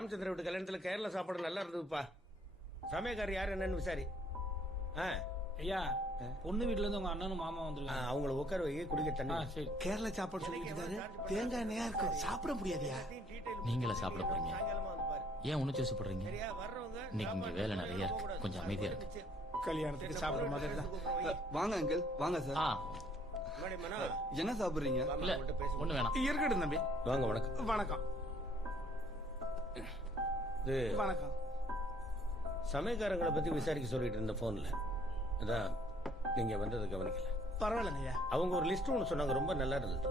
ராமச்சந்திர வீட்டு கல்யாணத்துல கேரளா சாப்பாடு நல்லா இருந்ததுப்பா. சமயக்காரர் யாரு என்னன்னு விசாரி. ஐயா, பொண்ணு வீட்டுல இருந்து உங்க அண்ணனும் மாமா வந்துருக்காங்க. அவங்கள உட்கார வை, குடிக்க தண்ணி. சரி. கேரளா சாப்பாடு சொல்லிட்டு இருக்காரு. தேங்காய் எண்ணெயா இருக்கும், சாப்பிட முடியாதியா? நீங்களா சாப்பிட போறீங்க? ஏன் ஒண்ணு சோசப்படுறீங்க? இன்னைக்கு இங்க வேலை நிறைய இருக்கு, கொஞ்சம் அமைதியா இருக்கு. கல்யாணத்துக்கு சாப்பிடுற மாதிரி தான். வாங்க அங்கிள், வாங்க சார். என்ன சாப்பிடுறீங்க? இல்ல ஒண்ணு வேணாம். இருக்கட்டும் தம்பி. வாங்க. வணக்கம். வணக்கம். வணக்கம். சமயக்காரங்களை பத்தி விசாரிக்க சொல்லிட்டு இருந்த போன்ல அதான் நீங்க வந்தது கவனிக்கல. பரவாயில்லையா? அவங்க ஒரு லிஸ்ட் ஒன்று சொன்னாங்க, ரொம்ப நல்லா இருந்தது.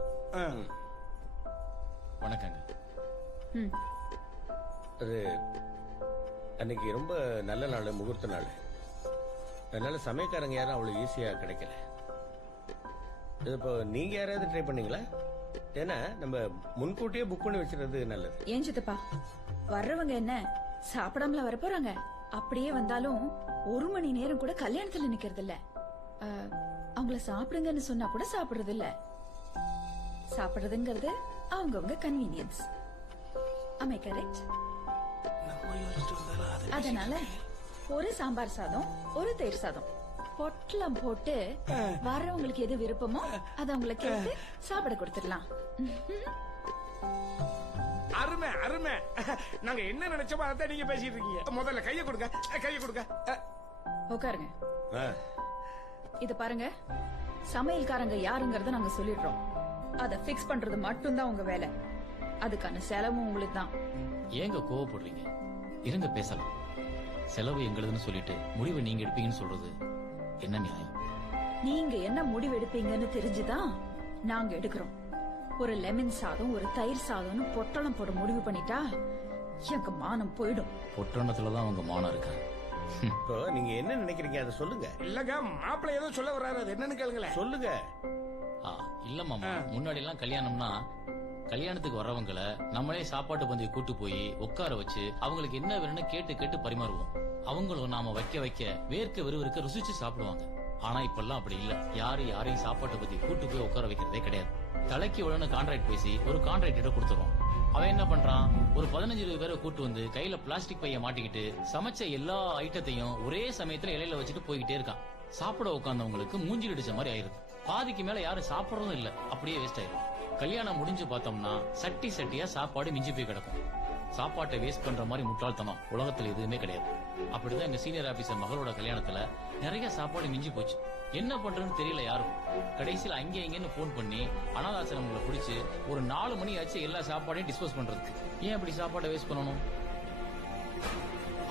வணக்கங்க. அது அன்னைக்கு ரொம்ப நல்ல நாள், முகூர்த்த நாள். அதனால சமயக்காரங்க யாரும் அவ்வளவு ஈஸியா கிடைக்கல. இது இப்போ நீங்க யாராவது ட்ரை பண்ணீங்களா? ஏன்னா நம்ம முன்கூட்டியே புக் பண்ணி வச்சிருந்தது நல்லது. ஏன் சித்தப்பா, வர்றவங்க என்ன சாப்பிடாமல வர போறாங்க? அப்படியே வந்தாலும் 1 மணி நேரம் கூட கல்யாணத்துல நிக்கிறது இல்ல. அவங்கள சாப்பிடுங்கன்னு சொன்னா கூட சாப்பிடுறது இல்ல. சாப்பிடுறதுங்கிறது அவங்கவங்க கன்வீனியன்ஸ். am I correct? அதனால ஒரு சாம்பார் சாதம், ஒரு தயிர் சாதம் பொட்டலம் போட்டு வர்றவங்களுக்கு எது விருப்பமோ அதை அவங்கள கேட்டு சாப்பிட கொடுத்துடலாம். அருமை அருமை. நாங்க என்ன நினைச்சோமோ அதான் நீங்க பேசிட்டு இருக்கீங்க. முதல்ல கைய கொடுங்க, கைய கொடுங்க. உட்காருங்க. இத பாருங்க, சமையல்காரங்க யாருங்கறத நாங்க சொல்லிடுறோம். அத பிக்ஸ் பண்றது மட்டும்தான் உங்க வேலை. அதுக்கான செலவும் உங்களுக்கு தான். ஏங்க கோவப்படுறீங்க? இருங்க பேசலாம். செலவு எங்களுதுன்னு சொல்லிட்டு முடிவை நீங்க எடுப்பீங்கன்னு சொல்றது என்ன நியாயம்? நீங்க என்ன முடிவு எடுப்பீங்கன்னு தெரிஞ்சுதான் நாங்க எடுக்கிறோம். ஒரு லெமன் சாதம், ஒரு தயிர் சாதம்னு பொட்டலம் போட முடிவு பண்ணிட்டா எங்க மானம் போயிடும். பொட்டணத்துலதான் அவங்க மானம் இருக்கா? இப்போ நீங்க என்ன நினைக்கிறீங்க அதை சொல்லுங்க. இல்லங்க, மாப்பிள்ளை ஏதோ சொல்ல வர்றாரு, அது என்னன்னு கேளுங்களேன். சொல்லுங்க. இல்ல மாமா, முன்னாடி எல்லாம் கல்யாணம்னா கல்யாணத்துக்கு வர்றவங்களை நம்மளே சாப்பாட்டு பந்தியை கூட்டு போய் உட்கார வச்சு அவங்களுக்கு என்ன வேணும்னு கேட்டு கேட்டு பரிமாறுவோம். அவங்களும் நாம வைக்க வைக்க வேர்க்க வெறுவருக்க ருசிச்சு சாப்பிடுவாங்க. ஆனா இப்பெல்லாம் அப்படி இல்ல. யாரையும் சாப்பாட்டு பத்தி கூட்டு போய் உட்கார வைக்கிறதே கிடையாது. தலைக்கு உடனே கான்ட்ராக்ட் பேசி ஒரு கான்ட்ராக்டர் கொடுத்துறோம். அவன் என்ன பண்றான், ஒரு 15-20 பேரை கூட்டு வந்து கையில பிளாஸ்டிக் பைய மாட்டிக்கிட்டு சமைச்ச எல்லா ஐட்டத்தையும் ஒரே சமயத்துல இலையில வச்சுட்டு போய்கிட்டே இருக்கான். சாப்பிட உட்கார்ந்தவங்களுக்கு மூஞ்சில் அடிச்ச மாதிரி ஆயிருது. பாதிக்கு மேல யாரும் சாப்பிடறதும் இல்ல, அப்படியே வேஸ்ட் ஆயிரும். கல்யாணம் முடிஞ்சு பார்த்தோம்னா சட்டி சட்டியா சாப்பாடு மிஞ்சி போய் கிடக்கும். சாப்பாட்டை வேஸ்ட் பண்ற மாதிரி முட்டாள்தனம் உலகத்துல எதுவுமே கிடையாது. அப்படிதான் எங்க சீனியர் ஆபீசர் மகளோட கல்யாணத்துல நிறைய சாப்பாடு மிஞ்சி போச்சு. என்ன பண்றதுன்னு தெரியல யாரும். கடைசியில் அங்கே இங்கன்னு போன் பண்ணி அனாதாசிரமங்களை பிடிச்சு ஒரு 4 மணி ஆச்சு எல்லா சாப்பாடையும் டிஸ்போஸ் பண்றதுக்கு. ஏன் அப்படி சாப்பாடை வேஸ்ட் பண்ணணும்?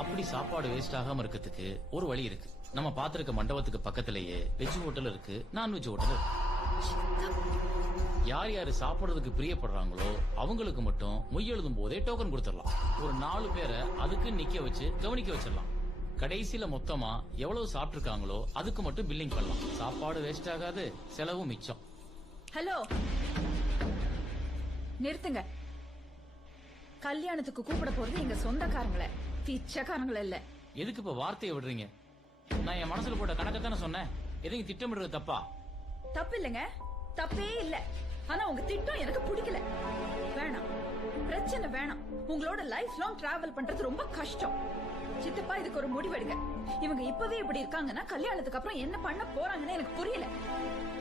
அப்படி சாப்பாடு வேஸ்ட் ஆகாம இருக்கிறதுக்கு ஒரு வழி இருக்கு. நம்ம பாத்திருக்க மண்டபத்துக்கு பக்கத்திலேயே வெஜ் ஹோட்டல் இருக்கு, நான்வெஜ் ஹோட்டல் இருக்கு. யார் யாரு சாப்பிடுறதுக்கு பிரியப்படுறாங்களோ அவங்களுக்கு மட்டும் மொய் எழுதும் போதே டோக்கன் கொடுத்துடலாம். ஒரு 4 பேரை அதுக்கு நிக்க வச்சு கவனிக்க வச்சிடலாம். கடைசியில மொத்தமா எவ்வளவு சாப்பிட்டுருக்காங்களோ அதுக்கு மட்டும் பில்லிங் பண்ணலாம். சாப்பாடு வேஸ்ட் ஆகாது, செலவும் மிச்சம். ஹலோ, நிறுத்துங்க. கல்யாணத்துக்கு கூப்பிட போறது எங்க சொந்தக்காரங்கள, பிச்சைக்காரங்கள இல்ல. எதுக்கு இப்ப வார்த்தையை விடுறீங்க? நான் என் மனசுல போட்ட கணக்கத்தானே சொன்னேன். எதையும் திட்டமிடுறது தப்பா? தப்பு இல்லங்க, தப்பே இல்ல. ஆனா உங்க திட்டம் எனக்கு பிடிக்கல. வேணாம், பிரச்சனை வேணாம். உங்களோட லைஃப் லாங் டிராவல் பண்றது ரொம்ப கஷ்டம். சித்தப்பா, இதுக்கு ஒரு முடிவெடுங்க. இவங்க இப்பவே இப்படி இருக்காங்கன்னா கல்யாணத்துக்கு அப்புறம் என்ன பண்ண போறாங்கன்னு எனக்கு புரியல.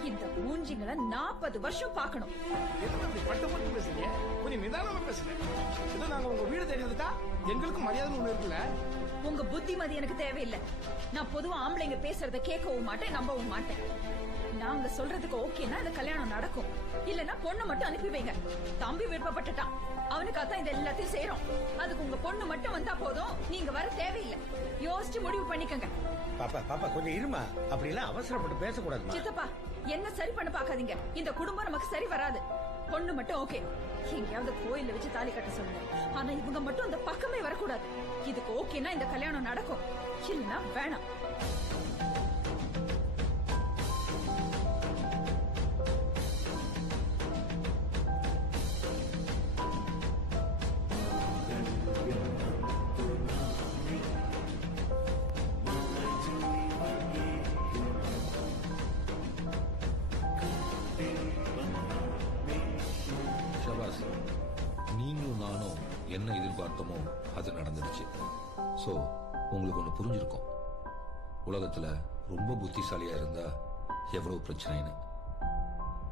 இந்த மூஞ்சிங்களை 40 வருஷம் பாக்கணும். பட்டு பேசுங்க, கொஞ்சம் நிதானமா பேசுங்க. இது நாங்க உங்க வீடு தேடி வந்துட்டா எங்களுக்கும் மரியாதை ஒண்ணு இருக்குல்ல. உங்க புத்திமதி எனக்கு தேவையில்லை. நான் பொதுவா ஆம்பளைங்க பேசுறத கேட்கவும் மாட்டேன், நம்பவும் மாட்டேன். நாங்க சொல்றதுக்கு ஓகேன்னா இந்த கல்யாணம் நடக்கும், இல்லன்னா பொண்ணு மட்டும் அனுப்பி வைங்க. தம்பி விருப்பப்பட்டுட்டான், அவனுக்காகத்தான் இது எல்லாத்தையும் செய்யறோம். அதுக்கு உங்க பொண்ணு மட்டும் வந்தா போதும், நீங்க வர தேவையில்லை. யோசிச்சு முடிவு பண்ணிக்கங்க. பாப்பா கொஞ்சம் இருமா, அப்படி எல்லாம் அவசரப்பட்டு பேசக்கூடாது. சித்தப்பா, என்ன சரி பண்ண பாக்காதீங்க. இந்த குடும்பம் நமக்கு சரி வராது. பொண்ணு மட்டும் ஓகே, எங்கேயாவது கோயில வச்சு தாலி கட்ட சொல்லுங்க. ஆனா இவங்க மட்டும் அந்த பக்கமே வரக்கூடாது. இதுக்கு ஓகேன்னா இந்த கல்யாணம் நடக்கும், இல்லன்னா வேணாம். நீங்களும் நானும் என்ன என்ன எதிர்பார்த்தோமோ அது நடந்துடுச்சு. சோ உங்களுக்கு ஒண்ணு புரிஞ்சிருக்கும், உலகத்துல ரொம்ப புத்திசாலியா இருந்தா எவ்வளவு பிரச்சனைன்னு.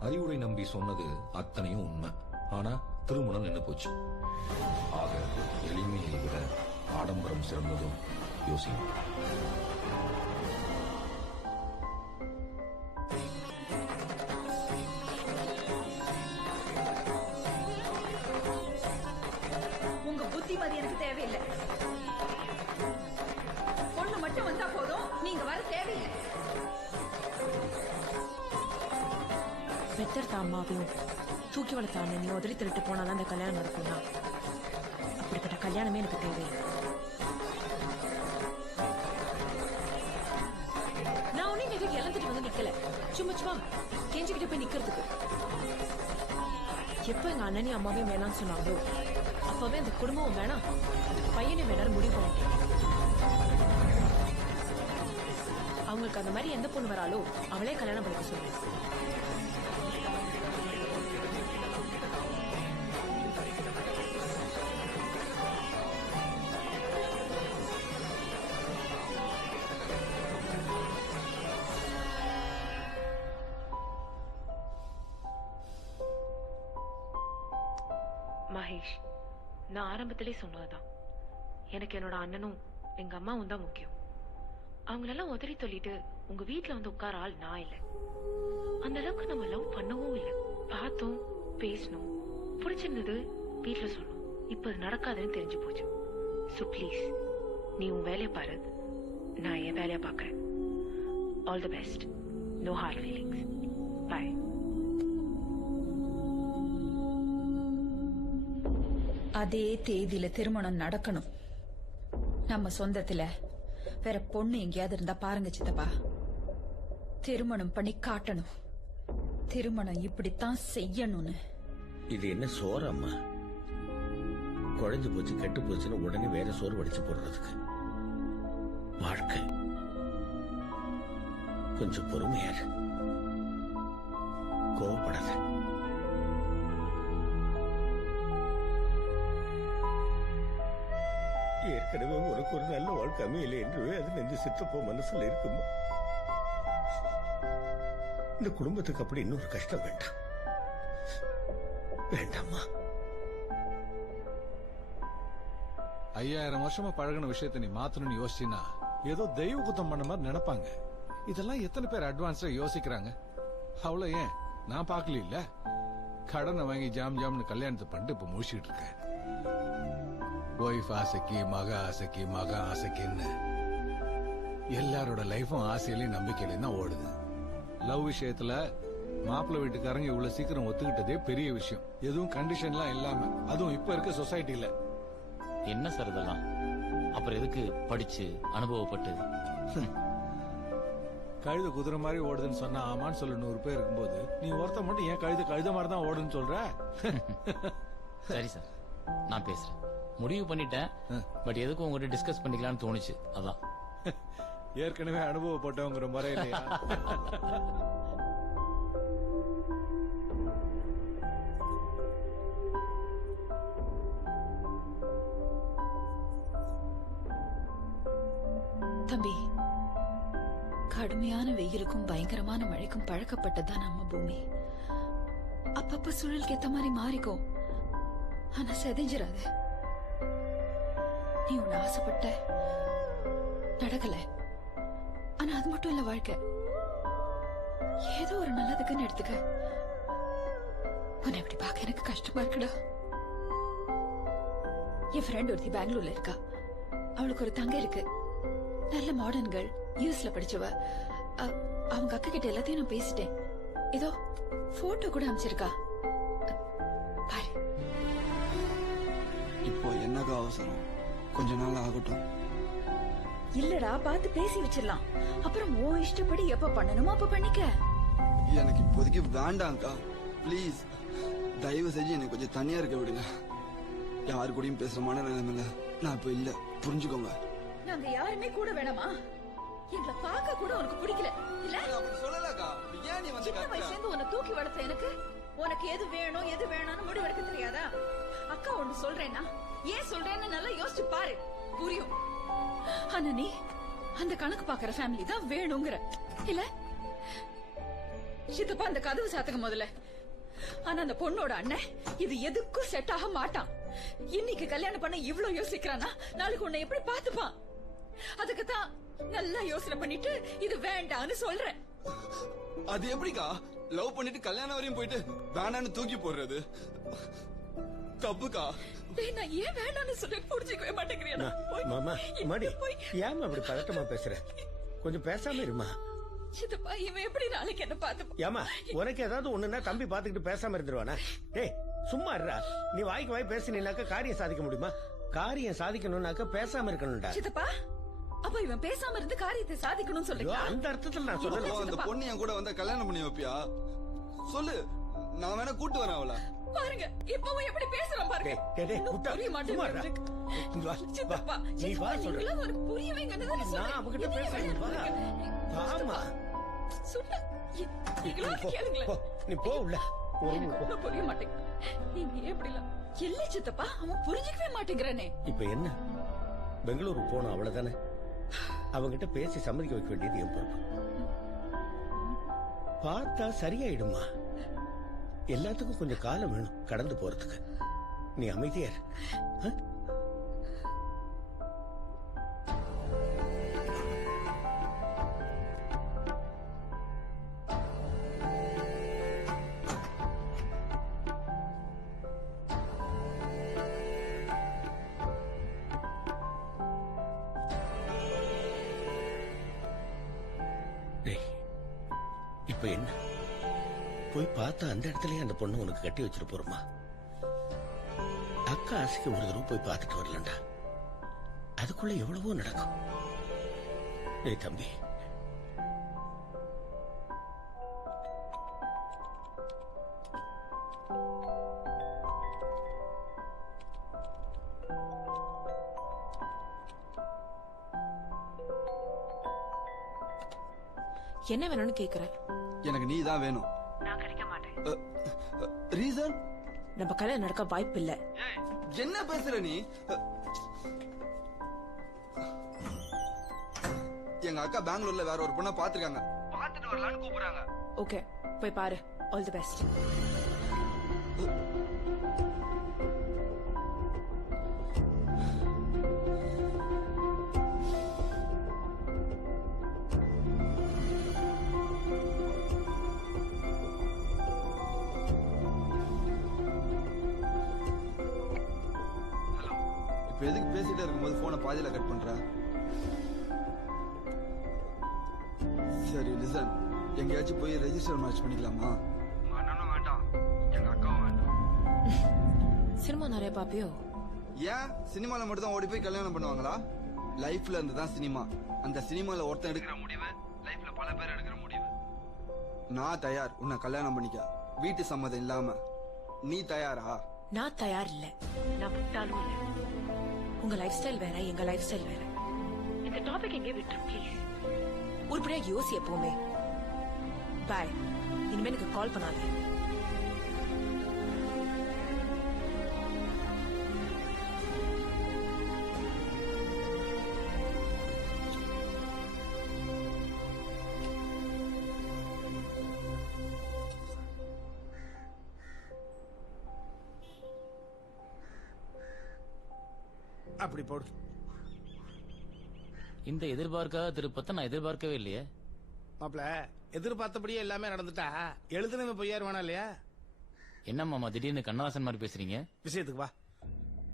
அறிவுரை நம்பி சொன்னது அத்தனையும் உண்மை. ஆனா திருமணம் நின்று போச்சு. ஆக எளிமையை விட ஆடம்பரம் சிறந்ததும் யோசிங்க. உங்க புத்திமதி எனக்கு தேவையில்லை. பொண்ணு மட்டும் வந்தா போதும், நீங்க வர தேவையில்லை. பெத்தெடுத்த அம்மாவையும் தூக்கி வளர்த்த அண்ணனையும் உதறி திருட்டு போனாதான் அந்த கல்யாணம் நடக்கும்னா அப்படிப்பட்ட கல்யாணமே எனக்கு தேவையில்லை. நான் உன்னை எதுவும் இழந்துட்டு வந்து நிக்கல, சும்மா கெஞ்சிக்கிட்டு போய் நிக்கிறதுக்கு. எப்ப எங்க அண்ணனையும் அம்மாவையும் வேணாம்னு சொன்னாங்களோ அப்பவே அந்த குடும்பமும் வேணாம், பையனும் வேணாம் முடிவு பண்ணிட்டேன். அவங்களுக்கு அந்த மாதிரி எந்த பொண்ணு வராலோ அவளே கல்யாணம் பண்ணிக்க சொல்லுவேன். மகேஷ், நான் ஆரம்பத்திலே சொன்னதுதான், எனக்கு என்னோட அண்ணனும் எங்க அம்மாவும் தான் முக்கியம். அவங்களெல்லாம் உதறி சொல்லிட்டு உங்க வீட்டுல வந்து உட்கார ஆள் நான் இல்லை. அந்த அளவுக்கு நம்ம லவ் பண்ணவும் இல்லை. பார்த்தோம், பேசணும், பிடிச்சிருந்தது, வீட்டுல சொன்னோம். இப்ப அது நடக்காதுன்னு தெரிஞ்சு போச்சு. சோ ப்ளீஸ் நீ உன் வேலையை பாரு, நான் என் வேலையை பாக்குறேன். All the best. No hard feelings. Bye. அதே தேதியில திருமணம் நடக்கணும். நம்ம சொந்தத்துல வேற பொண்ணு எங்கேயாவது இருந்தா பாருங்க சித்தப்பா. திருமணம் பண்ணி காட்டணும். திருமணம் இப்படித்தான் செய்யணும்னு. இது என்ன சோறம்மா? குழஞ்சு போச்சு, கெட்டு போச்சுன்னு உடனே வேற சோறு வடிச்சு போடுறதுக்கு வாழ்க்கை. கொஞ்சம் பொறுமையாரு, கோவப்படாத. ஏற்கனவே உனக்கு ஒரு நல்ல வாழ்க்கை அமையலை என்று அது நெஞ்சு சித்தப்போ மனசுல இருக்குமா? இந்த குடும்பத்துக்கு அப்படி இன்னொரு கஷ்டம் வேண்டாம். வேண்டாமா? 5000 வருஷமா பழகின விஷயத்தை நீ மாத்தணும்னு யோசிச்சினா ஏதோ தெய்வ குத்தம் பண்ண மாதிரி நினைப்பாங்க. இதெல்லாம் எத்தனை பேர் அட்வான்ஸா யோசிக்கிறாங்க? அவ்வளவு ஏன் நான் பாக்கல இல்ல. கடனை வாங்கி ஜாம்னு கல்யாணத்தை பண்ணிட்டு இப்ப முடிச்சுட்டு இருக்கேன். ஒய்ஃப் ஆசைக்கு, மக ஆசைக்கு, மகன் ஆசைக்குன்னு எல்லாரோட லைஃபும் ஆசையிலையும் நம்பிக்கையிலையும் தான் ஓடுது. லவ் விஷயத்துல மாப்பிள்ளை வீட்டுக்காரங்க இவ்வளவு சீக்கிரம் ஒத்துக்கிட்டதே பெரிய விஷயம். எதுவும் கண்டிஷன்லாம் இல்லாம, அதுவும் இப்ப இருக்க சொசைட்டில. என்ன சார் இதெல்லாம்? அப்புறம் எதுக்கு படிச்சு அனுபவப்பட்டு? கழுத குதிரை மாதிரி ஓடுதுன்னு சொன்னா ஆமான்னு சொல்ல 100 பேர் இருக்கும்போது நீ ஒருத்த மட்டும் ஏன் கழுத மாதிரி தான் ஓடுன்னு சொல்ற? சரி சார், நான் பேசுறேன். முடிவு பண்ணிட்டேன். பட் எதுக்கும் உங்ககிட்ட டிஸ்கஸ் பண்ணிக்கலாம்னு தோணுச்சு, அதான். ஏற்கனவே அனுபவப்பட்டவங்கிற முறையிலையா? தம்பி, கடுமையான வெயிலுக்கும் பயங்கரமான மழைக்கும் பழக்கப்பட்டதுதான் நம்ம பூமி. அப்பப்ப சூழலுக்கு ஏத்த மாதிரி மாறிக்கும், ஆனா செதைஞ்சிராது. நீ ஒண்ணு ஆசைப்பட்ட, நடக்கல. ஆனா அது மட்டும் இல்ல வாழ்க்கை. ஏதோ ஒரு நல்லதுக்குன்னு எடுத்துக்க. உன்னை இப்படி பார்க்க எனக்கு கஷ்டமா இருக்குடா. என் ஃப்ரெண்ட் ஒருத்தி பெங்களூர்ல இருக்கா. அவளுக்கு ஒரு தங்கை இருக்கு, நல்ல மாடர்ன் கேர்ள், யூஎஸ்ல படிச்சவ. அவங்க அக்கா கிட்ட எல்லாத்தையும் நான் பேசிட்டேன். ஏதோ போட்டோ கூட அமைச்சிருக்கா பாரு. இப்போ என்னக்கா அவசரம்? கொஞ்ச நாள் ஆகட்டும். இல்லடா, பார்த்து பேசி வச்சிடலாம். அப்புறம் உன் இஷ்டப்படி எப்ப பண்ணணுமோ அப்ப பண்ணிக்க. எனக்கு இப்போதைக்கு வேண்டாம்க்கா, ப்ளீஸ். தயவு செஞ்சு எனக்கு கொஞ்சம் தனியா இருக்க விடுங்க. யாரு கூடயும் பேசுறமான நிலைமையில நான் இப்ப இல்ல, புரிஞ்சுக்கோங்க. நாங்க யாருமே கூட வேணாமா? எங்களை பார்க்க கூட உனக்கு பிடிக்கல இல்ல? அப்படி சொல்லலக்கா. ஏன் நீ வந்து சின்ன வயசுல இருந்து உன்னை தூக்கி வளர்த்த எனக்கு உனக்கு எது வேணும் எது வேணாம்னு முடிவெடுக்க தெரியாதா? அக்கா ஒண்ணு சொல்றேன்னா, ஏன் சொல்றேன்னு நல்லா யோசிச்சு பாரு, புரியும். ஆனா நீ அந்த கணக்கு பாக்குற ஃபேமிலி தான் வேணுங்கிற இல்ல? சித்தப்பா அந்த கதவு சாத்துங்க முதல்ல. ஆனா அந்த பொண்ணோட அண்ணன் இது எதுக்கும் செட் ஆக மாட்டான். இன்னைக்கு கல்யாணம் பண்ண இவ்வளவு யோசிக்கிறானா நாளைக்கு உன்னை எப்படி பாத்துப்பான்? அதுக்குதான் நல்லா யோசனை பண்ணிட்டு இது வேண்டான்னு சொல்றேன். அது எப்படிக்கா லவ் பண்ணிட்டு கல்யாணம் வரையும் போயிட்டு வேணான்னு தூக்கி போடுறது தப்புக்கா. டேய், நான் ஏன் வேணான்னு சொல்லி புரிஞ்சுக்கவே மாட்டேங்கிறேன். மாமா மாடி ஏன் அப்படி பதட்டமா பேசுற? கொஞ்சம் பேசாம இருமா. சித்தப்பா இவன் எப்படி நாளைக்கு என்ன பாத்து? ஏமா உனக்கு ஏதாவது ஒண்ணுன்னா தம்பி பாத்துக்கிட்டு பேசாம இருந்துருவானா? டேய் சும்மா இருடா. நீ வாய்க்கு வாய் பேசினாக்க காரியம் சாதிக்க முடியுமா? காரியம் சாதிக்கணும்னாக்க பேசாம இருக்கணும்டா. சித்தப்பா அப்ப இவன் பேசாம இருந்து காரியத்தை சாதிக்கணும்னு ஐயோ, சொல்றீங்க? அந்த அர்த்தத்துல நான் அப்போ சொல்லல. அந்த பொண்ணு என் கூட வந்தா கல்யாணம் பண்ணி வைப்பியா? சொல்லு, நான் வேணா கூட்டு வரேன் அவள. பாருங்க இப்பவும் எப்படி பேசுறான் பாருங்க. டேய், டேய், இன்னும் விட்டா, புரிய சும்மா மாட்டேங்குது இருடா. எனக்கு. இங்க வா, சித்தப்பா, வா. நீ சித்தப்பா, வா சொல்றேன். நீங்களாம் ஒரு புரிய வைங்கன்னு தானே நான் சொல்றேன். அவகிட்ட இதையே பேசுறேன், வா. சித்தப்பா, வாமா. சொன்னா நீங்களும் போ, கேளுங்களேன். போ. நீ போ உள்ள. ஒரு எனக்கு போ. ஒண்ணும் புரிய மாட்டேங்குது. நீங்க ஏன் இப்படிலாம்? இல்ல சித்தப்பா, அவன் புரிஞ்சுக்கவே மாட்டேங்கிறானே. இப்ப என்ன? பெங்களூருக்கு போனோம் அவ்வளவுதானே. அவங்கிட்ட பேசி சம்மதிக்க வைக்க வேண்டியது என் பொறுப்பு. பார்த்தா சரியாயிடுமா? எல்லாத்துக்கும் கொஞ்சம் காலம் வேணும் கடந்து போறதுக்கு. நீ அமைதியா இரு. ஆ? டேய், இப்ப என்ன? போய் பார்த்தா அந்த இடத்துலயே அந்த பொண்ணு உனக்கு கட்டி வச்சிட்டு போறோமா? அக்கா ஆசைக்கு ஒரு தடவை போய் பார்த்துட்டு வரலண்டா. அதுக்குள்ள எவ்வளவோ நடக்கும். டேய் தம்பி, என்ன வேணும்னு கேக்குறேன். எனக்கு நீ தான் வேணும். நான் கிடைக்க மாட்டேன். ரீசன்? நம்ம கல்யாணம் நடக்க வாய்ப்பு இல்ல. என்ன பேசுற நீ? எங்க அக்கா பெங்களூர்ல வேற ஒரு பொண்ணை பாத்துருக்காங்க. பாத்துட்டு வரலான்னு கூப்பிடுறாங்க. ஓகே, போய் பாரு. All the best. இப்ப எதுக்கு பேசிட்டே இருக்கும்போது போனை பாதியில கட் பண்ற? சரி லிசன், எங்கேயாச்சும் போய் ரெஜிஸ்டர் மேட்ச் பண்ணிக்கலாமா? அண்ணனும் வேண்டாம், எங்க அக்காவும் வேண்டாம். சினிமா நிறைய பாப்பியோ? ஏன் சினிமால மட்டும் தான் ஓடி போய் கல்யாணம் பண்ணுவாங்களா? லைஃப்ல இருந்து தான் சினிமா. அந்த சினிமால ஒருத்தன் எடுக்கிற முடிவு லைஃப்ல பல பேர் எடுக்கிற முடிவு. நான் தயார் உன்னை கல்யாணம் பண்ணிக்க, வீட்டு சம்மதம் இல்லாம. நீ தயாரா? நான் தயார் இல்ல. நான் விட்டாலும் இல்லை. உங்க லைஃப் ஸ்டைல் வேற, எங்க லைஃப் ஸ்டைல் வேற. இந்த டாபிக் எங்கே விட்டுரு ப்ளீஸ். உருப்படியா யோசி எப்பவுமே. பாய். இனிமே எனக்கு கால் பண்ணாத. அப்படி போடு. இந்த எதிர்பார்க்காத திருப்பத்தை நான் எதிர்பார்க்கவே இல்லையே. மாப்ள, எதிர்பார்த்தபடியே எல்லாமே நடந்துட்டா எழுதுனவன் பொய்யார் வேணா இல்லையா? என்ன மாமா திடீர்னு கண்ணதாசன் மாதிரி பேசுறீங்க? விஷயத்துக்கு வா.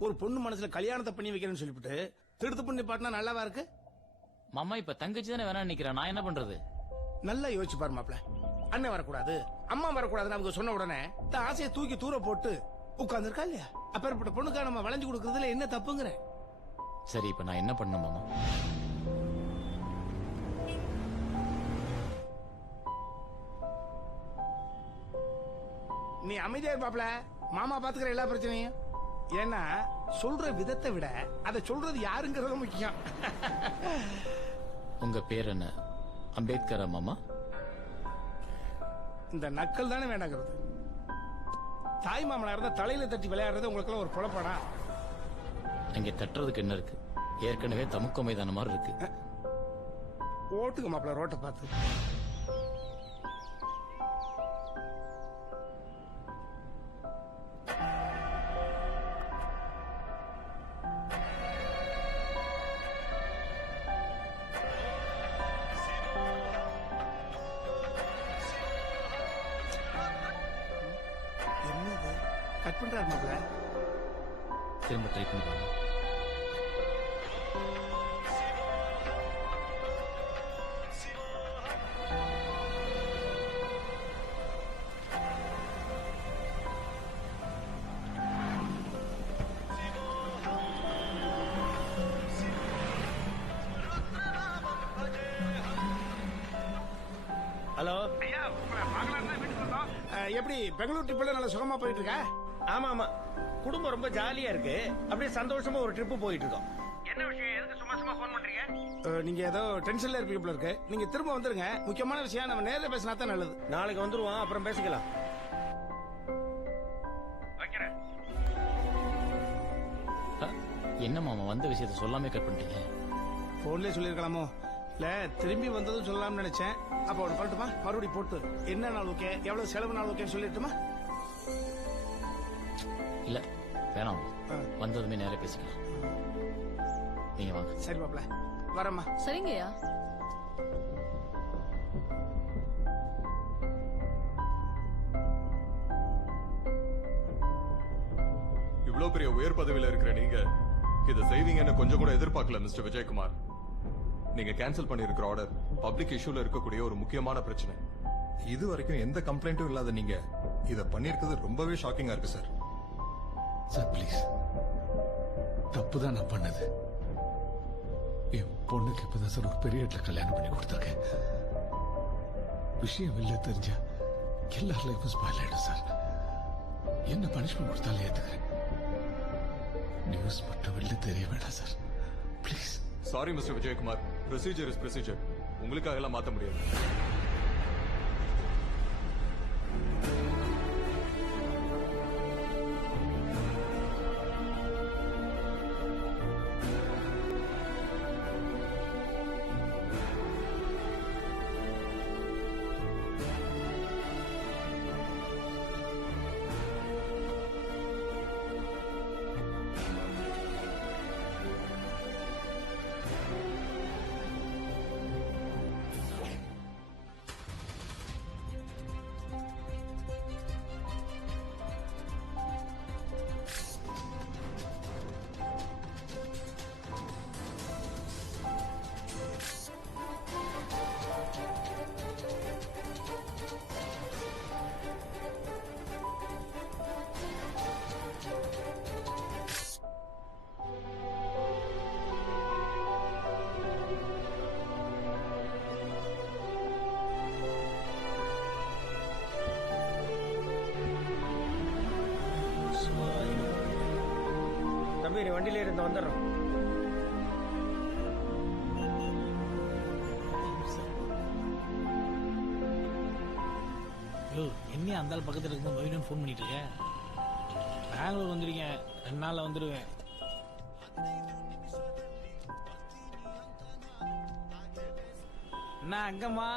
ஒரு பொண்ணு மனசுல கல்யாணத்தை பண்ணி வைக்கிறேன்னு சொல்லிவிட்டு திருத்து பண்ணி பாட்டினா நல்லாவா இருக்கு? மாமா இப்ப தங்கச்சி தானே வேணாம் நிக்கிறேன், நான் என்ன பண்றது? நல்லா யோசிச்சு பாரு மாப்ள. அண்ணன் வரக்கூடாது, அம்மா வரக்கூடாதுன்னு அவங்க சொன்ன உடனே இந்த ஆசையை தூக்கி தூர போட்டு உட்கார்ந்துருக்கா இல்லையா? அப்பேற்பட்ட பொண்ணுக்கா நம்ம வளைஞ்சு கொடுக்கறதுல என்ன தப்புங்கிற? சரி இப்ப நான் என்ன பண்ணணும் மாமா? நீ அமைதியா இருப்பாப்ல, மாமா பாத்துக்கிற எல்லா பிரச்சனையும். ஏன்னா சொல்ற விதத்தை விட அதை சொல்றது யாருங்கிறது முக்கியம். உங்க பேர் என்ன? அம்பேத்கரா மாமா? இந்த நக்கல் தானே வேண்டாங்கிறது. தாய் மாமனா இருந்தா தலையில தட்டி விளையாடுறது உங்களுக்கு ஒரு குழப்படா? அங்க தட்டுறதுக்கு என்ன இருக்கு? ஏற்கனவே தமுக்க மைதான மாதிரி இருக்கு. ஓட்டுக்கு மாப்பிள்ள ரோட்டை பார்த்து. என்னது கட் பண்றாரு மாப்பிள்ள? திரும்ப ட்ரை பண்ணி பாருங்க. ஹலோ. எப்படி பெங்களூர் ட்ரிப்ல நல்ல சுகமா போயிட்டு இருக்கா? ஆமா ஆமா, குடும்பம் ரொம்ப ஜாலியா இருக்கு. அப்படியே சந்தோஷமா ஒரு ட்ரிப் போயிட்டு இருக்கோம். என்ன விஷயம்? எதுக்கு சும்மா சும்மா போன் பண்றீங்க? நீங்க ஏதோ டென்ஷன்ல இருப்பீங்க போல இருக்கு. நீங்க திரும்ப வந்துருங்க. முக்கியமான விஷயம் நம்ம நேர்ல பேசினா தான் நல்லது. நாளைக்கு வந்துருவோம், அப்புறம் பேசிக்கலாம். வைக்கிறேன். என்ன மாமா வந்த விஷயத்த சொல்லாமே கட் பண்ணிட்டீங்க? போன்லயே சொல்லிருக்கலாமோ? இல்ல திரும்பி வந்ததும் சொல்லலாம்னு நினைச்சேன். அப்ப ஒன்று பண்ணட்டுமா? மறுபடியும் போட்டு என்ன நாள் ஓகே, எவ்வளவு செலவு நாள் ஓகே சொல்லிட்டுமா? இல்ல வேணாம், வந்ததுமே நேரா பேசிக்கலாம். நீங்க வாங்க. சரி மாப்ள, வரம்மா. சரிங்கய்யா. இவ்வளவு பெரிய உயர் பதவியில இருக்கிற நீங்க இதை செய்வீங்கன்னு கொஞ்சம் கூட எதிர்பார்க்கல மிஸ்டர் விஜயகுமார். நீங்க கேன்சல் பண்ணிருக்கிற ஆர்டர் பப்ளிக் இஷ்யூல இருக்கக்கூடிய ஒரு முக்கியமான பிரச்சனை. இது வரைக்கும் எந்த கம்ப்ளைண்ட்டும் இல்லாத நீங்க இத பண்ணிருக்கிறது ரொம்பவே ஷாக்கிங்கா இருக்கு சார். சார் ப்ளீஸ், தப்பு தான் நான் பண்ணது. என் பொண்ணுக்கு இப்பதான் சார் ஒரு பெரிய இடத்துல கல்யாணம் பண்ணி கொடுத்துருக்கேன். விஷயம் வெளில தெரிஞ்சா எல்லார் லைஃபும் ஸ்பாயில் ஆயிடும் சார். என்ன பனிஷ்மெண்ட் கொடுத்தாலும் ஏத்துக்கிறேன். நியூஸ் மட்டும் வெளில தெரிய வேண்டாம் sir, please. Sorry mister Vijayakumar, procedure is procedure. உங்களுக்காக எல்லாம் மாத்த முடியாது. தம்பி, நீ வண்டியில இருந்து வந்துடுறோம். என்ன அந்த ஆள் பக்கத்துல இருக்கும்போது மறுபடியும் ஃபோன் பண்ணிட்டு இருக்கேன். பெங்களூர் வந்துருக்கேன், 2 நாள்ல வந்துடுவேன். என்ன அங்கம்மா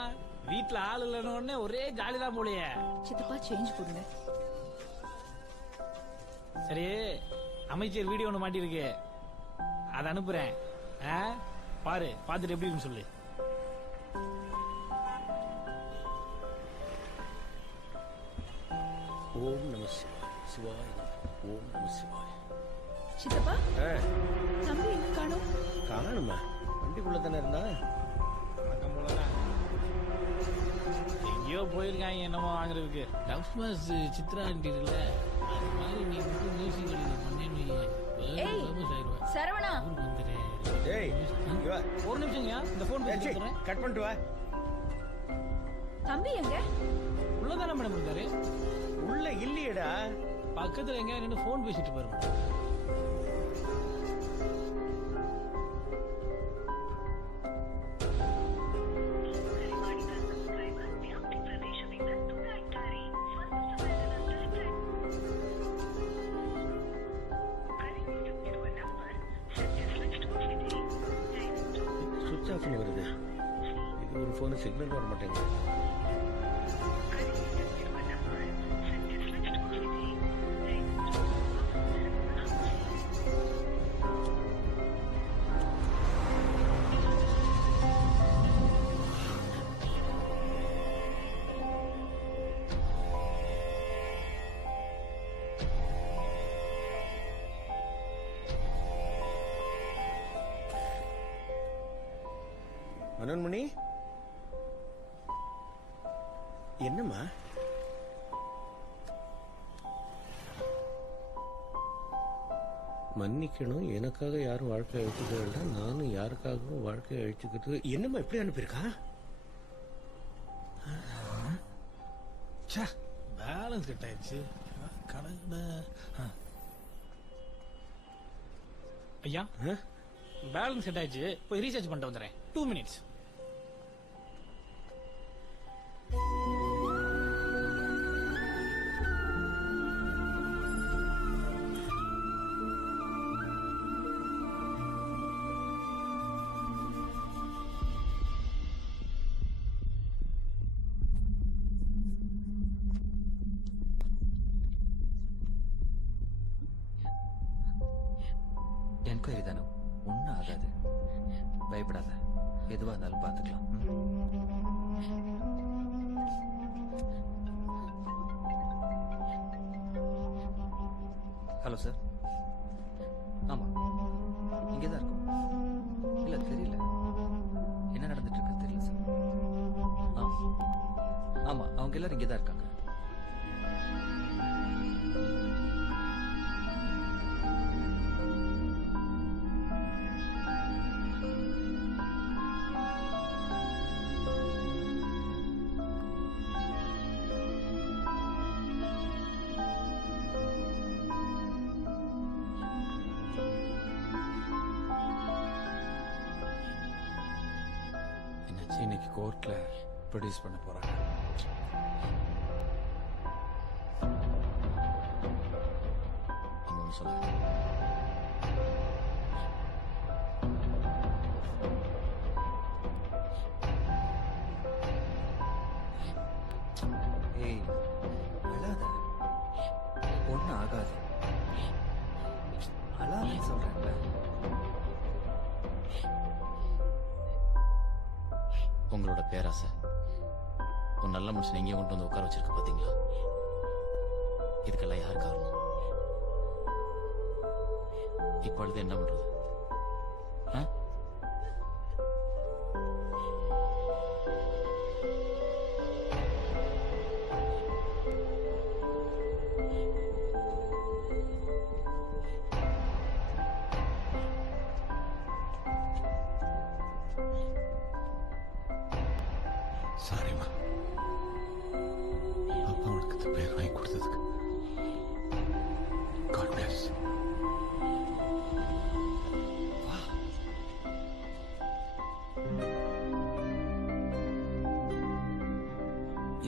வீட்டுல ஆள் இல்லைன்னு உடனே ஒரே ஜாலி தான் போலையே. சித்தப்பா சேஞ்ச் போடுங்க. சரி, அமைச்சர் வீடியோ ஒன்று மாட்டிருக்கு, அதை அனுப்புறேன். பாரு, பார்த்துட்டு எப்படி இருக்குன்னு சொல்லு. ஓம் நம சிவாய. ஓம் நம சிவாய. சித்தப்பா, தம்பி எங்க காணோம்? காணுமா? வண்டிக்குள்ள தானே இருந்தா. வழக்கம் போலதான் எங்கேயோ போயிருக்காங்க என்னமோ வாங்குறதுக்கு. டப்ஸ்மாஸ் சித்ரா இருக்குல்ல, அது மாதிரி நீ வந்து மியூசிக் பண்ணேன்னு சரவணா, ஏய் இங்க வா. ஒரு நிமிஷம்யா, இந்த போன் பேசிக்கிறேன். கட் பண்ணிட்டு வா. தம்பி எங்க? உள்ளதானே மேடம் இருக்காரு. உள்ள இல்லையடா, பக்கத்துல எங்க நின்று போன் பேசிட்டு பாருங்க. ஆஃப்னு வருது. இது ஒரு போன் சிக்னல் வர மாட்டேங்குது. மனோன்மணி, என்னம்மா? மன்னிக்கணும், எனக்காக யாரும் வாழ்க்கை அழிச்சுக்க வேண்டாம், நானும் யாருக்காகவும் வாழ்க்கையை அழிச்சுக்கிட்டு. என்னம்மா இப்படி அனுப்பியிருக்கா? பேலன்ஸ் கட் ஆயிடுச்சு. கணக்கு ஐயா, பேலன்ஸ் கட் ஆயிடுச்சு. போய் ரீசார்ஜ் பண்ணிட்டு வந்துடுறேன். 2 minutes. என்கொயரி தானே, ஒன்றும் ஆகாது, பயப்படாத. எதுவா இருந்தாலும் பார்த்துக்கலாம். Hello sir. ஆமா, இங்கே தான் இருக்கும். இல்ல தெரியல, என்ன நடந்துட்டு இருக்குன்னு தெரியல சார். ஆமா, அவங்க எல்லாரும் இங்கே தான் இருக்காங்க. இன்னைக்கு கோர்ட்ல ப்ரொடியூஸ் பண்ண போறாங்க. இன்னொன்னு சொல்ல, ஏய், அழாத, ஒன்றும் ஆகாது. அழாதன்னு சொல்றேன்ல. உங்களோட பேராசை ஒரு நல்ல மனுஷன் எங்கேயும் கொண்டு வந்து உட்கார வச்சிருக்கு பாத்தீங்களா? இதுக்கெல்லாம் யார் காரணம்? இப்பொழுது என்ன பண்றது? சாரிம்மா, அப்பா உனக்கு இந்த பேர் வாங்கி கொடுத்ததுக்கு. God bless.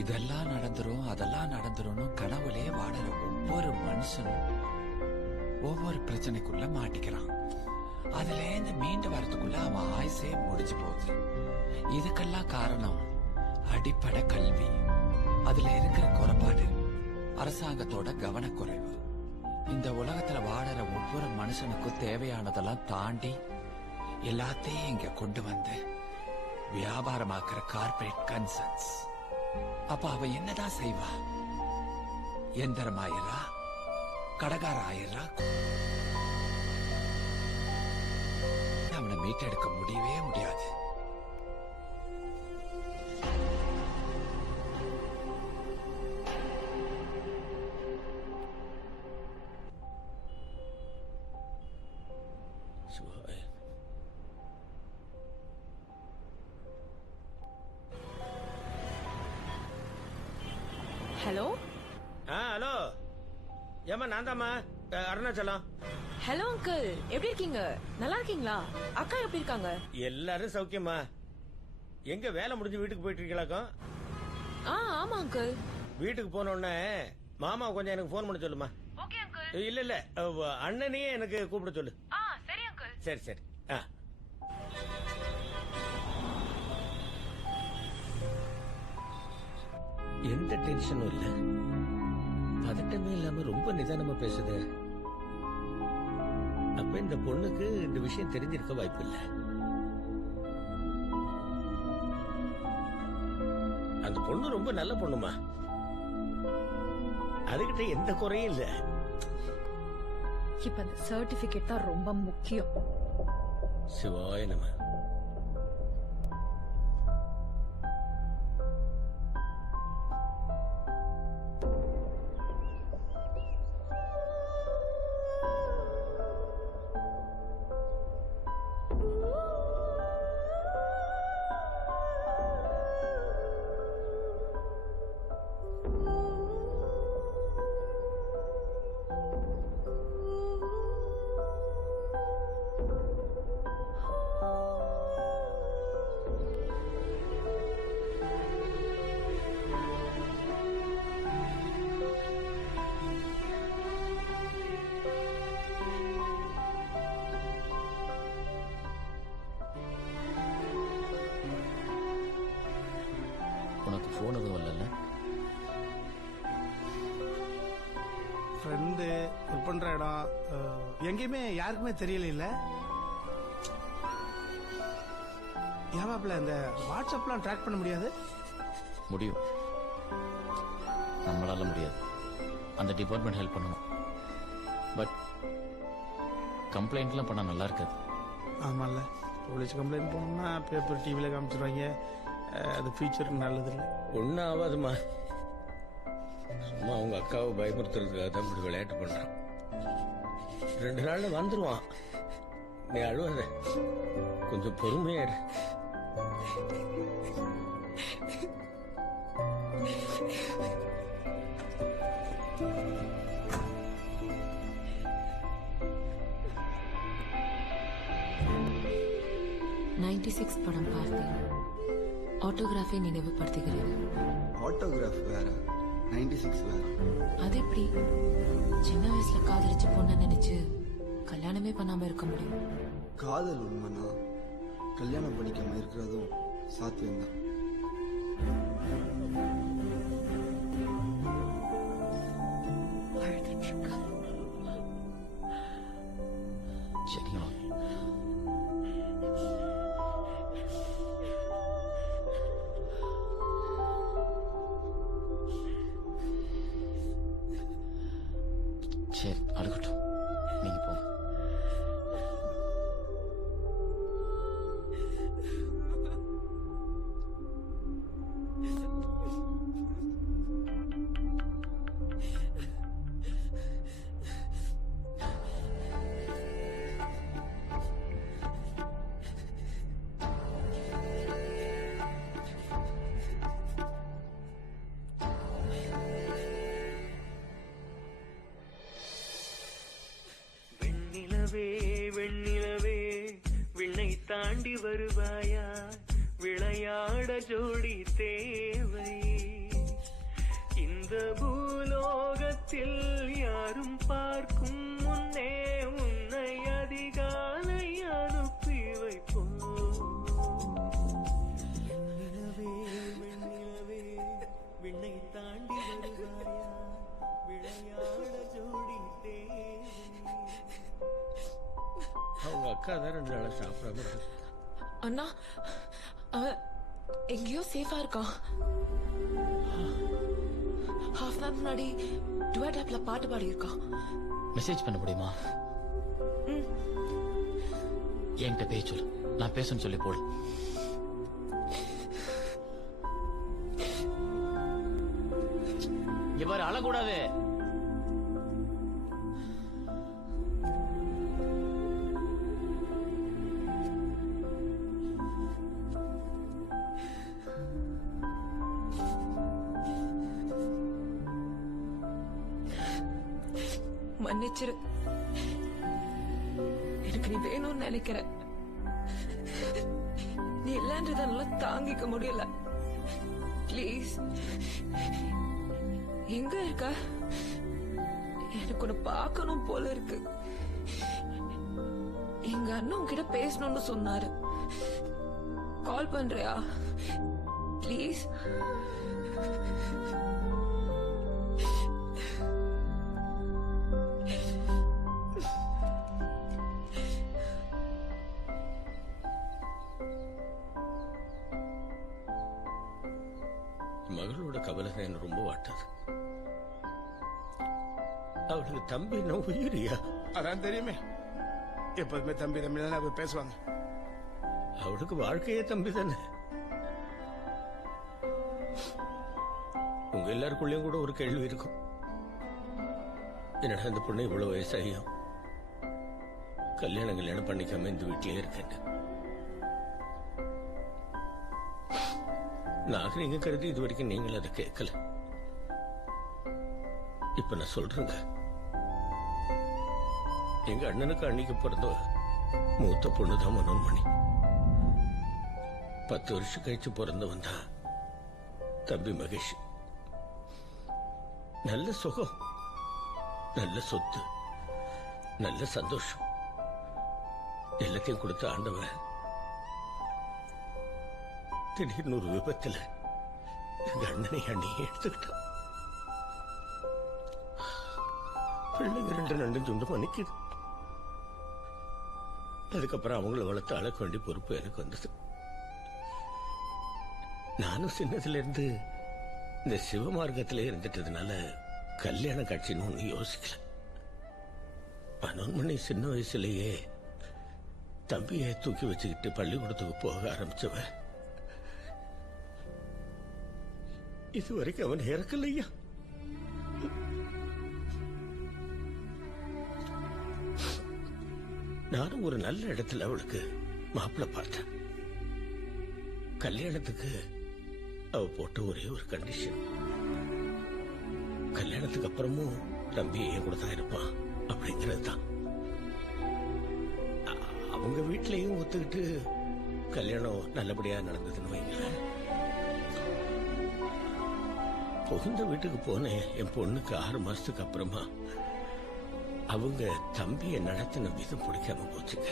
இதெல்லாம் நடந்துரும், அதெல்லாம் நடந்துரும் கனவுலே வாடுற ஒவ்வொரு மனுஷனும் ஒவ்வொரு பிரச்சனைக்குள்ள மாட்டிக்கிறான். அதுல இருந்து மீண்டு வரதுக்குள்ள அவன் ஆயுசே முடிஞ்சு போகுது. இதுக்கெல்லாம் காரணம் அடிப்படை கல்வி. அதுல இருக்கிற குறைபாடு அரசாங்கத்தோட கவனக்குறைவு. இந்த உலகத்துல வாடுற ஒவ்வொரு மனுஷனுக்கும் தேவையானதெல்லாம் தாண்டி எல்லாத்தையும் இங்க கொண்டு வந்து வியாபாரமாக்குற கார்பரேட் கன்சர்ன்ஸ். அப்ப அவ என்னதான் செய்வா? எந்திரமாயிரா, கடகார ஆயிரா. அவனை மீட்டெடுக்க முடியவே முடியாது. ஹலோ. ஹலோ, ஏமா நான் தாம்மா, அருணாச்சலம். ஹலோ அங்கிள், எப்படி இருக்கீங்க? நல்லா இருக்கீங்களா? அக்கா எப்படி இருக்காங்க? எல்லாரும் சௌக்கியமா? எங்க வேலை முடிஞ்சு வீட்டுக்கு போயிட்டு இருக்கீங்களாக்கும்? ஆமா அங்கிள். வீட்டுக்கு போன உடனே மாமா கொஞ்சம் எனக்கு போன் பண்ண சொல்லுமா. Okay uncle. இல்ல அண்ணனையே எனக்கு கூப்பிட சொல்லு. சரி அங்கிள். சரி சரி. எந்த டென்ஷனும் இல்ல, பதட்டமே இல்லாம ரொம்ப நிதானமா பேசுது. அப்ப இந்த பொண்ணுக்கு இந்த விஷயம் தெரிஞ்சிருக்க வாய்ப்பு இல்ல. அந்த பொண்ணு ரொம்ப நல்ல பொண்ணுமா, அதுகிட்ட எந்த குறையும் இல்ல. இப்ப அந்த சர்டிபிகேட் தான் ரொம்ப முக்கியம். சிவாய நம. உனக்கு போன் எதுவும் இல்லைல்ல? ஃப்ரெண்டு ஒர்க் பண்ற இடம் எங்கேயுமே யாருக்குமே தெரியல இல்ல. ஏமாப்ல இந்த வாட்ஸ்அப்லாம் ட்ராக் பண்ண முடியாது? முடியும், நம்மளால முடியாது. அந்த டிபார்ட்மெண்ட் ஹெல்ப் பண்ணணும். பட் கம்ப்ளைண்ட்லாம் பண்ணா நல்லா இருக்காது. ஆமால, போலீஸ் கம்ப்ளைண்ட் பண்ணோம்னா பேப்பர் டிவில காமிச்சிருவாங்க. அது ஃபியூச்சருக்கு நல்லது இல்லை. ஒன்னும் ஆகாதுமா, சும்மா அவங்க அக்காவை பயமுறுத்துறதுக்காக தான் இப்படி விளையாட்டு பண்றான். 2 நாள்ல வந்துருவான். நீ அழுவாத, கொஞ்சம் பொறுமையா இரு. படம் பார்த்தேன். ஆட்டோகிராஃபை நினைவுபடுத்துகிறேன். ஆட்டோகிராஃப் வேற, 96 வேற. அது எப்படி சின்ன வயசுல காதலிச்ச பொண்ணை நினைச்சு கல்யாணமே பண்ணாம இருக்க முடியும்? காதல் உண்மைனா கல்யாணம் பண்ணிக்காம இருக்கிறதும் சாத்தியம் தான். செல்லம், சரி அழுகட்டும், நீங்க போங்க. வெண்ணிலவே விண்ணை தாண்டி வருவாயா, விளையாட ஜோடி தேவை. இந்த பூலோகத்தில் யாரும் பார்க்கும் முன்னே உன்னை அதிகாலை அனுப்பி வைப்போம். வெண்ணிலவே விண்ணை தாண்டி வருவாயா, விளையாட ஜோடி தேவை. அவங்க அக்கா தான் 2 நாளா சாப்பிடாம இருக்கு. அண்ணா, அவன் எங்கேயோ சேஃபா இருக்கான். ஹாஃப் அன் முன்னாடி டுவெட் ஆப்ல பாட்டு பாடி இருக்கான். மெசேஜ் பண்ண முடியுமா? என்கிட்ட பேச சொல்லு, நான் பேசணும்னு சொல்லி போடு. இவர் அழக்கூடாது. மன்னிச்சிரு, எனக்கு நீ வேணும்னு நினைக்கிற. நீ இல்லன்றத நல்லா தாங்கிக்க முடியல. ப்ளீஸ், எங்க இருக்க? எனக்கு உன்னை பார்க்கணும் போல இருக்கு. எங்க அண்ணன் உன்கிட்ட பேசணும்னு சொன்னாரு. கால் பண்றியா? ப்ளீஸ். மகளோட கவலை என்ன ரொம்ப வாட்டது. அவளுக்கு தம்பி என்ன உயிரியா? அதான் தெரியுமே, எப்போதுமே தம்பி தம்பி தானே அவங்க பேசுவாங்க. அவளுக்கு வாழ்க்கையே தம்பி தானே. உங்க எல்லாருக்குள்ளயும் கூட ஒரு கேள்வி இருக்கும், என்னடா இந்த பொண்ணு இவ்வளவு வயசாகியும் கல்யாணம் பண்ணிக்காம இந்த வீட்டிலேயே இருக்கேன். நாகரிகம் கருதி இது வரைக்கும் நீங்கள் அதை கேட்கல. இப்ப நான் சொல்றேங்க, எங்க அண்ணனுக்கு அன்னைக்கு பிறந்த மூத்த பொண்ணுதான் மனோன்மணி. 10 வருஷம் கழிச்சு பிறந்தவன் தான் தம்பி மகேஷ். நல்ல சுகம், நல்ல சொத்து, நல்ல சந்தோஷம் எல்லாத்தையும் கொடுத்த ஆண்டவன் திடீர்னு ஒரு விபத்துல எங்க அண்ணனை அண்ணியை எடுத்துக்கிட்டான். பிள்ளைங்க 2 நண்டு துண்டு நிக்குது. அதுக்கப்புறம் அவங்கள வளர்த்து அழக்க வேண்டிய பொறுப்பு எனக்கு வந்தது. நானும் சின்னதுல இருந்து இந்த சிவமார்க்கத்திலே இருந்துட்டதுனால கல்யாண காட்சின்னு ஒண்ணு யோசிக்கல. மனோன்மணி சின்ன வயசுலயே தம்பியை தூக்கி வச்சுக்கிட்டு பள்ளிக்கூடத்துக்கு போக ஆரம்பிச்சவ. இதுவரைக்கும் அவன் இறக்கலையா? நானும் ஒரு நல்ல இடத்துல அவளுக்கு மாப்பிள்ளை பார்த்தேன். கல்யாணத்துக்கு அவ போட்ட ஒரே ஒரு கண்டிஷன், கல்யாணத்துக்கு அப்புறமும் தம்பி என் கூட தான் இருப்பான் அப்படிங்கிறது தான். அவங்க வீட்லயும் ஒத்துக்கிட்டு கல்யாணம் நல்லபடியா நடந்ததுன்னு வைங்களேன். புகுந்த வீட்டுக்கு போனேன். என் பொண்ணுக்கு 6 மாசத்துக்கு அப்புறமா அவங்க தம்பியை நடத்தின விதம் பிடிக்காம போச்சுங்க.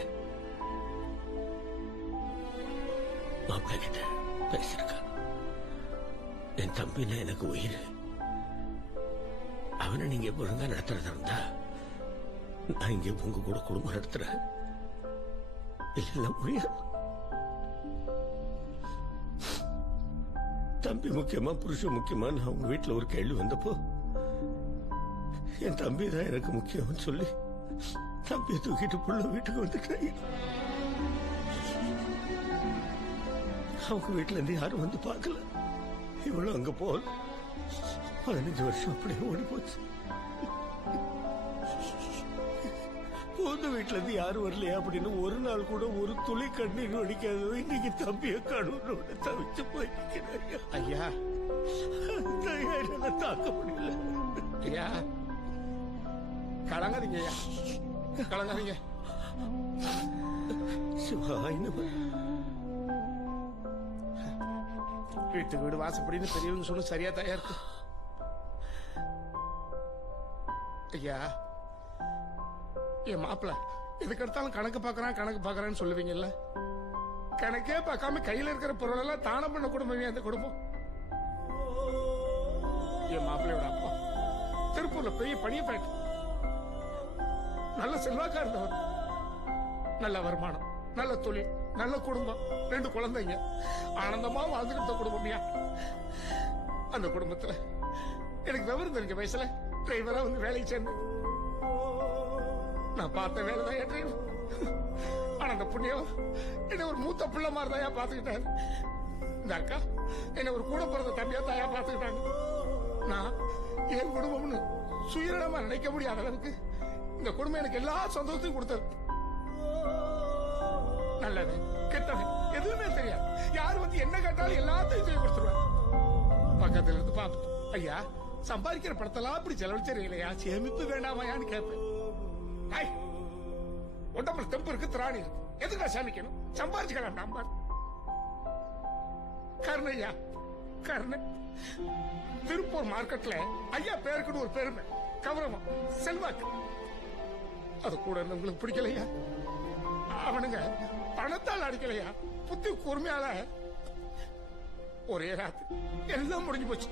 மாப்பிள்ளை கிட்ட பேசிருக்கா. என் தம்பினா எனக்கு உயிர். அவனை நீங்க ஒழுங்கா நடத்துறதா இருந்தா நான் இங்க உங்க கூட குடும்பம் நடத்துறேன். இல்ல முடியாது. தம்பி முக்கியமா புருஷன் முக்கியமா அவங்க வீட்டுல ஒரு கேள்வி வந்தப்போ என் தம்பி தான் எனக்கு முக்கியம் சொல்லி தம்பியை தூக்கிட்டு புள்ள வீட்டுக்கு வந்துட்டாங்க. அவங்க வீட்டுல இருந்து யாரும் வந்து பார்க்கல. இவ்வளவு அங்க போல 15 வருஷம் அப்படியே ஓடி போச்சு. போன வீட்டுல இருந்து யாரும் வரலையா அப்படின்னு ஒரு நாள் கூட ஒரு துளி கண்ணீர் வடிக்காதவ இன்னைக்கு தம்பியை கடவுளோட தவிச்சு போய் நிக்கிறாங்க. ஐயா தாக்க முடியல. ஐயா கலங்காதீங்க, ஐயா கலங்காதீங்க. சிவா வீட்டு வீடு வாசப்படின்னு பெரியவங்க சொன்ன சரியா தான் இருக்கு. ஐயா என் மாப்பிள்ள எதுக்கு எடுத்தாலும் கணக்கு பாக்குறான்னு சொல்லுவீங்கல்ல. கணக்கே பார்க்காம கையில இருக்கிற பொருள் எல்லாம் தானம் பண்ண குடும்பம் அந்த குடும்பம். என் மாப்பிள்ளையோட அப்பா திருப்பூர்ல பெரிய பணியப்பேட்டை, நல்ல செல்வாக்கா இருந்தவர், நல்ல வருமானம், நல்ல தொழில், நல்ல குடும்பம், 2 குழந்தைங்க, ஆனந்தமா வாழ்ந்துகிட்ட குடும்பம்யா. அந்த குடும்பத்துல எனக்கு விவரம் தெரிஞ்ச வயசுல டிரைவரா வந்து வேலைக்கு சேர்ந்தேன். நான் பார்த்த வேலைதான் என் டிரைவர். ஆனா அந்த புண்ணியம் என்ன ஒரு மூத்த பிள்ளை மாதிரி தாயா பாத்துக்கிட்டாரு. இந்த அக்கா என்ன ஒரு கூட பிறந்த தம்பியா தாயா பாத்துக்கிட்டாங்க. நான் என் குடும்பம்னு சுயநலமா நினைக்க முடியாத அளவுக்கு இந்த குடும்பம் எனக்கு எல்லா சந்தோஷத்தையும் கொடுத்தது. நல்லது கெட்டது எதுவுமே தெரியாது. யாரு வந்து என்ன கேட்டாலும் எல்லாத்தையும் செய்ய கொடுத்துருவேன். பக்கத்துல இருந்து பார்த்து ஐயா சம்பாதிக்கிற படத்தெல்லாம் அப்படி செலவழிச்சறியலையா, சேமிப்பு வேண்டாமையான்னு கேட்பேன். உடம்புல தெம்பு இருக்கு, திராணி இருக்கு, எதுக்கு சேமிக்கணும்? சம்பாதிச்சுக்கலாம். நாம கருணையா கருணை. திருப்பூர் மார்க்கெட்ல ஐயா பேருக்குன்னு ஒரு பெருமை, கௌரவம், செல்வாக்கு. அது கூட உங்களுக்கு பிடிக்கலையா? அவனுங்க பணத்தால் அடிக்கலையா, புத்தி கூர்மையால ஒரே ராத்திரி எல்லாம் முடிஞ்சு போச்சு.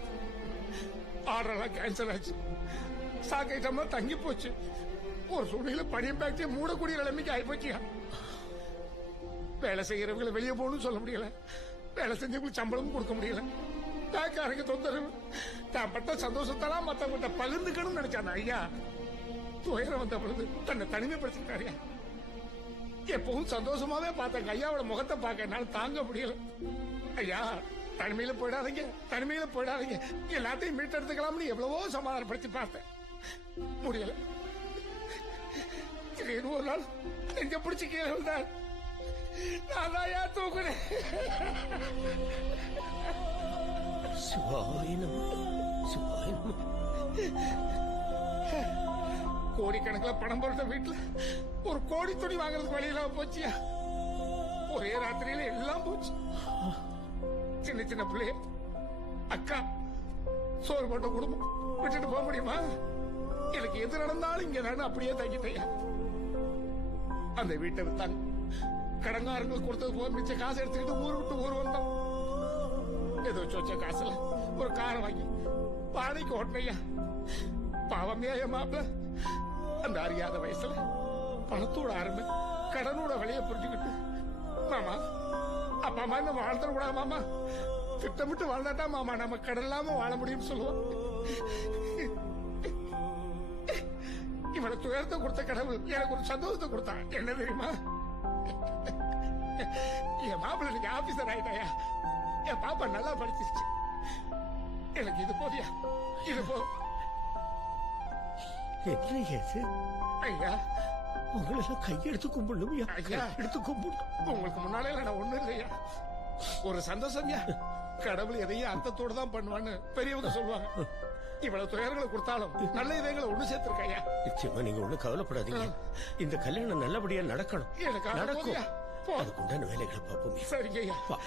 ஆர்டர்லாம் கேன்சல் ஆச்சு. ஸ்டாக் ஐட்டம்லாம் தங்கி போச்சு. ஒரு சூழ்நிலை பனியம் ஃபேக்டரி மூடக்கூடிய நிலைமைக்கு ஆயிப்போச்சியா. வேலை செய்யறவங்களை வெளியே போகணும்னு சொல்ல முடியல. வேலை செஞ்சவங்களுக்கு சம்பளமும் கொடுக்க முடியல. பேக்காரங்க தொந்தரவு. தான் பட்ட சந்தோஷத்தெல்லாம் மத்தவங்கிட்ட பகிர்ந்துக்கணும்னு நினைச்சான் ஐயா. துயரம் வந்த பொழுது தன்னை தனிமைப்படுத்திட்டாரியா. எப்பவும் சந்தோஷமாவே பார்த்தேன் ஐயாவோட முகத்தை பார்க்க என்னால தாங்க முடியல. ஐயா தனிமையில போயிடாதீங்க, தனிமையில போயிடாதீங்க, எல்லாத்தையும் மீட்டெடுத்துக்கலாம்னு எவ்வளவோ சமாதானப்படுத்தி பார்த்தேன். முடியல. திடீர்னு ஒரு நாள் எங்க பிடிச்சி கீழே வந்தார். நான் தான் ஐயா தூக்குனேன். கோடிக்கணக்கில் பணம் போட்ட வீட்டுல ஒரு கோடி துணி வாங்குறதுக்கு வழியில போச்சியா. ஒரே ராத்திரியில எல்லாம் போச்சு. சின்ன சின்ன பிள்ளைய, அக்கா, சோறு போட்ட குடும்பம் விட்டுட்டு போக முடியுமா? எனக்கு எது நடந்தாலும் இங்க நான் அப்படியே தங்கிட்டேயா. அந்த வீட்டை வித்தாங்க. கடங்காரங்களுக்கு கொடுத்தது போக மிச்ச காசு எடுத்துக்கிட்டு ஊர் விட்டு ஊர் வந்தோம். ஏதோ சொச்ச காசுல ஒரு காரை வாங்கி பாதைக்கு ஓட்டினையா. பாவமையா என் மாப்பிள்ள அந்த அறியாத வயசுல பணத்தோட ஆரம்பி கடனோட வழிய புரிஞ்சுக்கிட்டு, மாமா அப்பா அம்மா என்ன வாழ்ந்துட கூடாது மாமா, திட்டமிட்டு வாழ்ந்தாட்டா மாமா நம்ம கடன் இல்லாம வாழ முடியும்னு சொல்லுவோம். இவனை துயரத்தை கொடுத்த கடவுள் எனக்கு ஒரு சந்தோஷத்தை கொடுத்தான். என்ன தெரியுமா? என் மாப்பிள்ள நீங்க ஆபீசர் ஆயிட்டாயா. என் பாப்பா நல்லா படிச்சிருச்சு. எனக்கு இது போதியா, இது போ. என்ன ஏது? ஐயா உங்களை கையெடுத்து கும்பிடணும் ஐயா. எடுத்து கும்பிடணும். உங்களுக்கு முன்னாலே நான் ஒண்ணும் இல்லையா. ஒரு சந்தோஷம்யா. கடவுள் எதையும் அர்த்தத்தோடு தான் பண்ணுவான்னு பெரியவங்க சொல்லுவாங்க. இவ்வளவு துயரங்களை கொடுத்தாலும் நல்ல இதயங்களை ஒண்ணு சேர்த்திருக்கையா. நிச்சயமா நீங்க ஒண்ணு கவலைப்படாதீங்க. இந்த கல்யாணம் நல்லபடியா நடக்கணும். எனக்கு நடக்கும். போதியா. போ. அதுக்குண்டான வேலைகளை பார்ப்போம். சரிங்க ஐயா. வா.